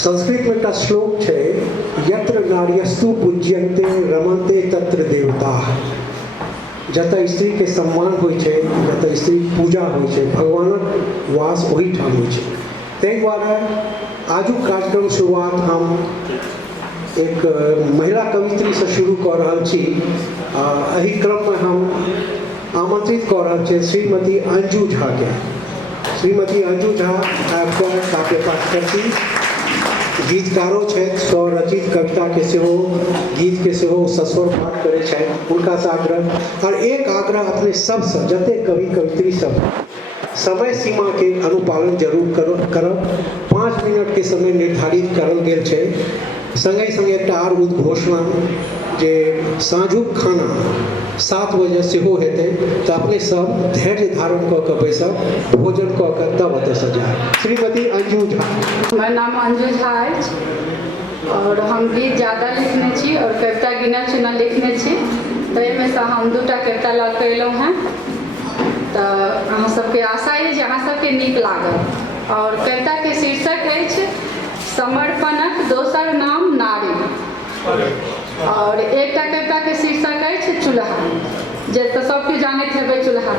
संस्कृत में का श्लोक है, यत्र नार्यस्तु पूज्यन्ते रमन्ते तत्र देवता। जतऽ स्त्री के सम्मान होइ छै, जतऽ स्त्री पूजा होइ छै, भगवानक वास ओही ठाम होइ छै। ताहि दुआरे आजुक कार्यक्रम शुरुआत हम एक महिला कवित्री से शुरू कऽ रहल छी। एहि क्रम में हम आमंत्रित कऽ रहल छी श्रीमती अंजू झा के। श्रीमती अंजू झा काव्य पाठ करती, गीतकारो छथि, स्वरचित कविता के सेहो, गीत के सेहो सस्वर पाठ करै छथि। हुनका से आग्रह और एक आग्रह अपने सबसे, जते कवि कवित्री सब समय सीमा के अनुपालन जरूर करब। 5 मिनट के समय निर्धारित करल गेल छै। संगे संगे एकटा आर उद्घोषणा जे साँझुक खाना 7 बजे सेहो हेतै, तो अपने सब धैर्य धारण कऽ के बैसब, भोजन कऽ के तब एतऽ से जायब। श्रीमती अंजू झा। हमर नाम अंजू झा अछि और हम गीत ज़्यादा लिखने छी और कविता गिनल चुनल लिखने छी। ताहिमे से हम 2टा कविता लऽ कऽ अयलहुँ हैं। तो अहाँ सबके आशा है जे अहाँ सबके नीक लागत। और कविता के शीर्षक अछि समर्पणक दोसर नाम नारी। और एकटा कविता के शीर्षक अछि चूल्हा, जे तो सबके जानैत हेबै चूल्हा।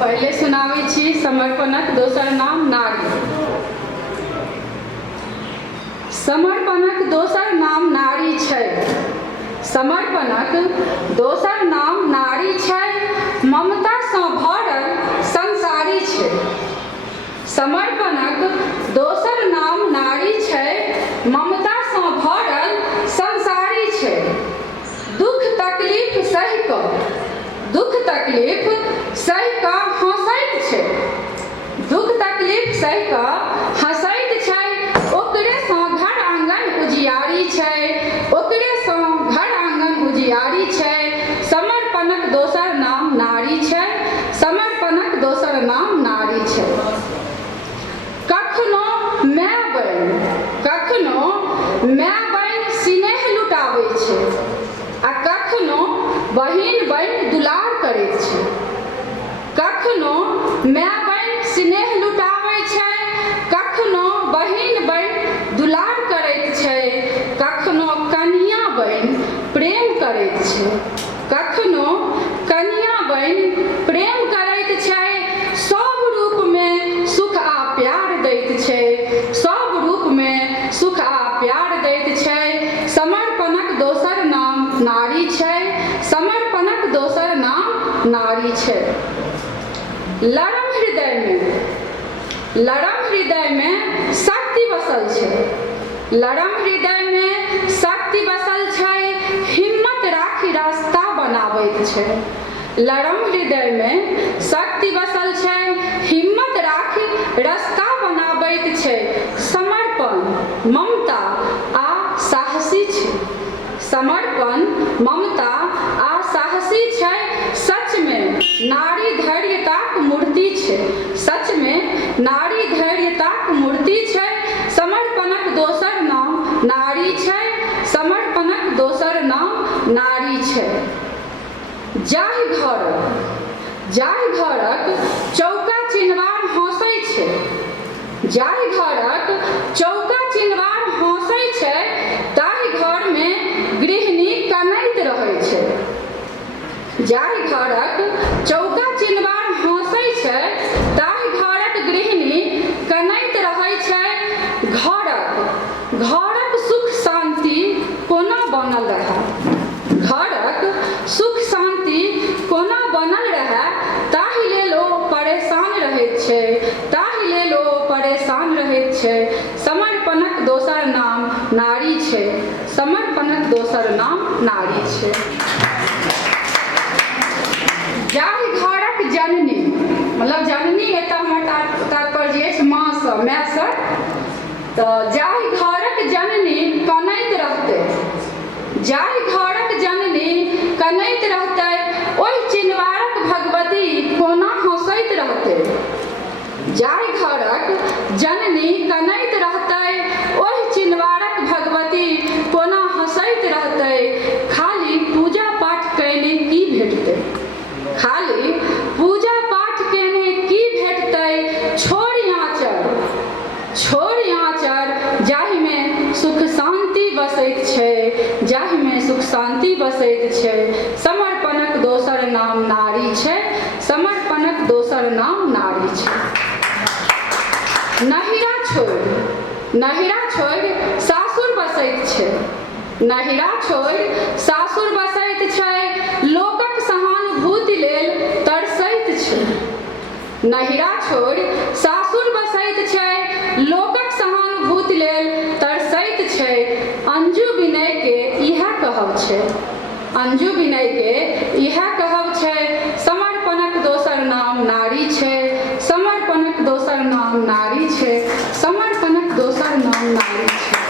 पहले सुनाबै छी समर्पणक दोसर नाम नारी। समर्पणक दोसर नाम नारी छै, समर्पणक दोसर नाम नारी छै, ममता सँ भरल संसारी छै। समर्पणक दोसर नाम नारी छै, ममता सँ भरल संसारी छै। दुख तकलीफ सहि कऽ, दुख तकलीफ सहि कऽ हँसैत छै, दुख तकलीफ सहि कऽ हँसैत छै। ओकरे सँ घर आंगन उजियारी छै, ओकरे सँ घर आंगन उजियारी छै। समर्पणक दोसर नाम नारी छै, समर्पणक दोसर नाम नारी छै। कखनो माय बहिन, कखनो माय बहिन स्नेह लुटाबै छै, आ कखनो बहिन बहिन दुलार करैत छै। कखनो माय बहिन स्नेह लुटाबै छै, कखनो बहिन बहिन दुलार करैत छै। कखनो कनिया बहिन प्रेम करैत छै, कखनो कनिया बहिन प्रेम करैत छै। सब रूप में सुख आ प्यार दैत छै, सब रूप में सुख आ प्यार दैत छै। समर्पणक दोसर नाम नारी छै, समर्पणक दोसर नाम नारी छै। लरम हृदय में, लरम हृदय में शक्ति बसल छै, लरम हृदय में शक्ति बसल छै। हिम्मत राखी रास्ता बनाबैत छै, लरम हृदय में शक्ति बसल छै, हिम्मत राखी रास्ता बनाबैत छै। समर्पण ममता आ साहसी छै, समर्पण ममता आ साहसी छै। सच में नारी धैर्यताक मूर्ति छै, सच में नारी धैर्यताक मूर्ति छै। समर्पणक दोसर नाम नारी छै, समर्पणक दोसर नाम नारी छै। जाहि घरक चौका चिन्हवार हँसै छै, जाहि घरक चौका चिन्हवार हँसै छै, ताहि घर में गृहिणी कनैत रहै छै। जाहि घरक चौका चिन्हवार हँसै छै, ताहि घरक गृहिणी कनैत रहै छै। घरक सुख शांति कोना बनल रहै, घरक सुख शांति कोना बनल रहै, ताहि लेल ओ परेशान रहैत छै, ताहि लेल ओ परेशान रहैत छै। समर्पणक दोसर नाम नारी छै, समर्पणक दोसर नाम नारी छै। जाहि घरक जननी, मतलब जननी एतऽ हमर तात्पर्य अछि माँ सँ, माय सँ। तो जाहि घरक जननी कनैत रहतै, जाहि घरक जननी कनैत रहतै, ओहि चिन्हवारक भगवती कोना हँसैत रहतै। जाहि घरक जननी कनैत रहतै, ओहि चिन्हवारक भगवती कोना हँसैत रहतै। खाली पूजा पाठ कयने की भेटतै, खाली पूजा पाठ केने की भेटतै। छोड़ आँचल, छोड़ आचर जाहिमे सुख शांति बसैत छै, जाहिमे सुख शांति बसैत छै। समर्पणक दोसर नाम नारी छै, समर्पणक दोसर नाम नारी छै। नहिरा छोड़ि सासुर बसैत छै, नहिरा छोड़ि सासुर बसैत छै, लोकक सहानुभूति लेल तरसैत छै। नहिरा छोड़ि सासुर बसैत छै, लोकक सहानुभूति लेल तरसैत छै। अंजू विनयके इएह कहब छै, अंजू विनयके इएह कहब छै, समर्पणक दोसर नाम नारी छै, समर्पणक दोसर नाम नारी छै, समर्पणक दोसर नाम नारी छै।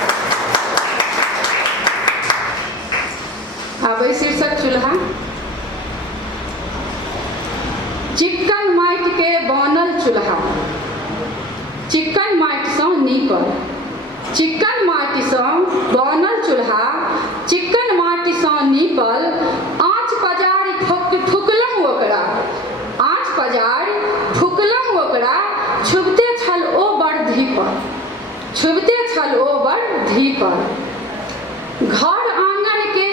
आबै शीर्षक चूल्हा। चिक्कन माटिके बनल चूल्हा, चिक्कन माटिसँ नीपल, चिक्कन माटिसँ बनल चूल्हा, चिक्कन माटिसँ नीपल। आँच पजारि फुकलहुँ ओकरा, आँच पजारि फुकलहुँ ओकरा, छुबते छल ओ बड़ धीपर, छुबते छल ओ बड़ धीपर। घर आँगनके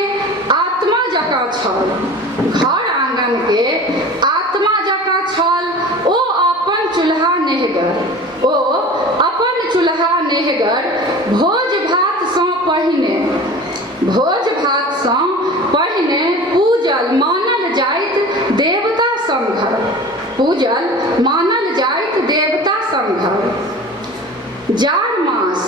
आत्मा जकाँ छल, घर आँगनके आत्मा जकाँ छल। ओ अपन चूल्हा नेहगर, ओ अपन चूल्हा नेहगर। भोज भातसँ पहिने, भोज भातसँ पहिने पूजल मानल जाइत देवता समघर, पूजल मानल जाइत देवता समघर। जाड़ मास,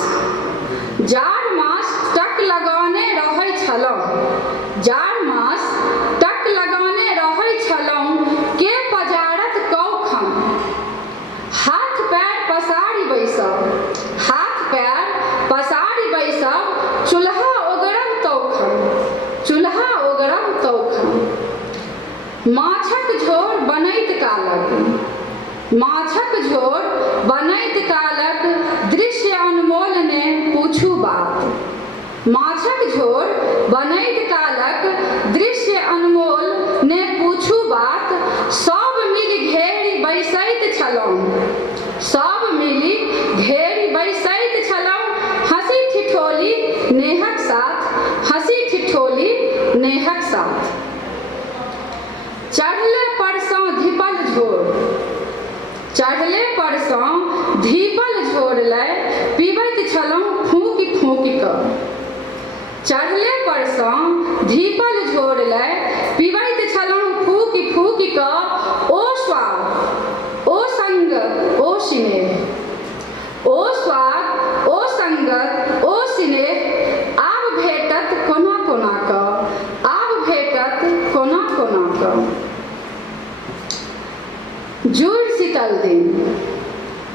जाड़ मास टक लगाने रहै छलहुँ, जाड़ मास टक लगाने रहै छलहुँ। के पजारत कौखन, हाथ पैर पसारि बैसब, हाथ पैर पसारि बैसब। चूल्हा ओगरब तौखन, चूल्हा ओगरब तौखन। माछक झोर बनैत कालक, माछक झोर बनैत कालक। दृश्य अनमोल ने पूछू बात, माछक झोर बनैत कालक। दृश्य अनमोल ने पूछू बात। सब मिलि घेरि बैसैत छलहुँ, सब मिलि घेरि बैसैत छलहुँ। हँसी ठिठोली नेहक साथ, हँसी ठिठोली नेहक साथ। चढ़ले परसँ धीपल झोर, चढ़ले परसँ धीपल झोर लए पीबैत छलहुँ फूकि फूकि कऽ। चढ़ले परसँ धीपल झोर लए पीबैत छलहुँ फूकि फूकि कऽ। ओ स्वाद ओ संगत ओ स्नेह, ओ स्वाद ओ संगत ओ स्नेह। आब भेटत कोना कोना कऽ, आब भेटत कोना कोना कऽ। जुड़ शीतल दिन,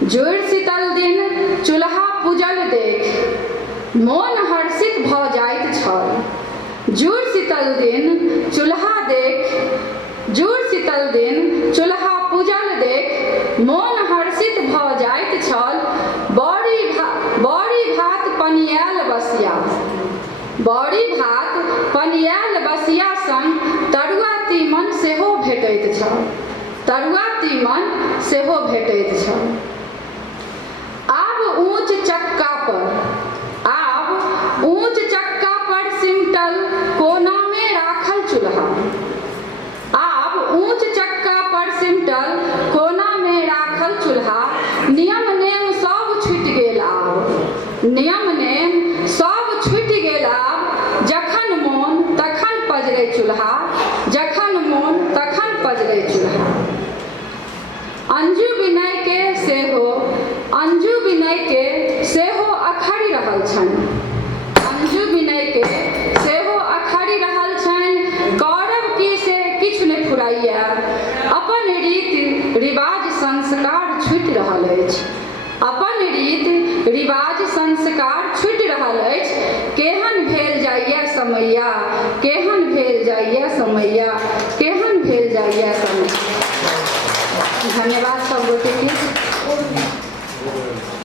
जुड़ शीतल दिन चूल्हा पूजल देख मोन हर्षित भऽ जाइत छल। जुड़ शीतल दिन चूल्हा देख, जुड़ शीतल दिन चूल्हा पूजल देख मोन हर्षित भऽ जाइत छल। बड़ी भात पनियाल बसिया, बड़ी भात पनियाल बसिया संग तरुआ तीमन सेहो भेटैत छल, तरुआ तीमन सेहो भेटैत छल। आब ऊँच चक्का पर, आब ऊँच चक्का पर सिमटल कोनामे राखल चूल्हा, आब ऊँच चक्का पर सिमटल कोनामे राखल चूल्हा। नियम नेम सब छुटि गेल आब, नियम नेम सब छुटि गेल आब। जखन मोन तखन पजरै चूल्हा, जखन मोन तखन पजरै चूल्हा। अंजू विनयके सेहो, अंजू विनयके सेहो अखड़ि रहल छनि, अंजू विनयके सेहो अखड़ि रहल छनि। करब की से किछु नहि फुराइए, अपन रीति रिवाज संस्कार छुटि रहल अछि, अपन रीति रिवाज संस्कार छुटि रहल अछि। केहन भेल जाइए समैया, केहन भेल जाइए समैया, केहन भेल जाइए समैया। धन्यवाद सब गोटे के।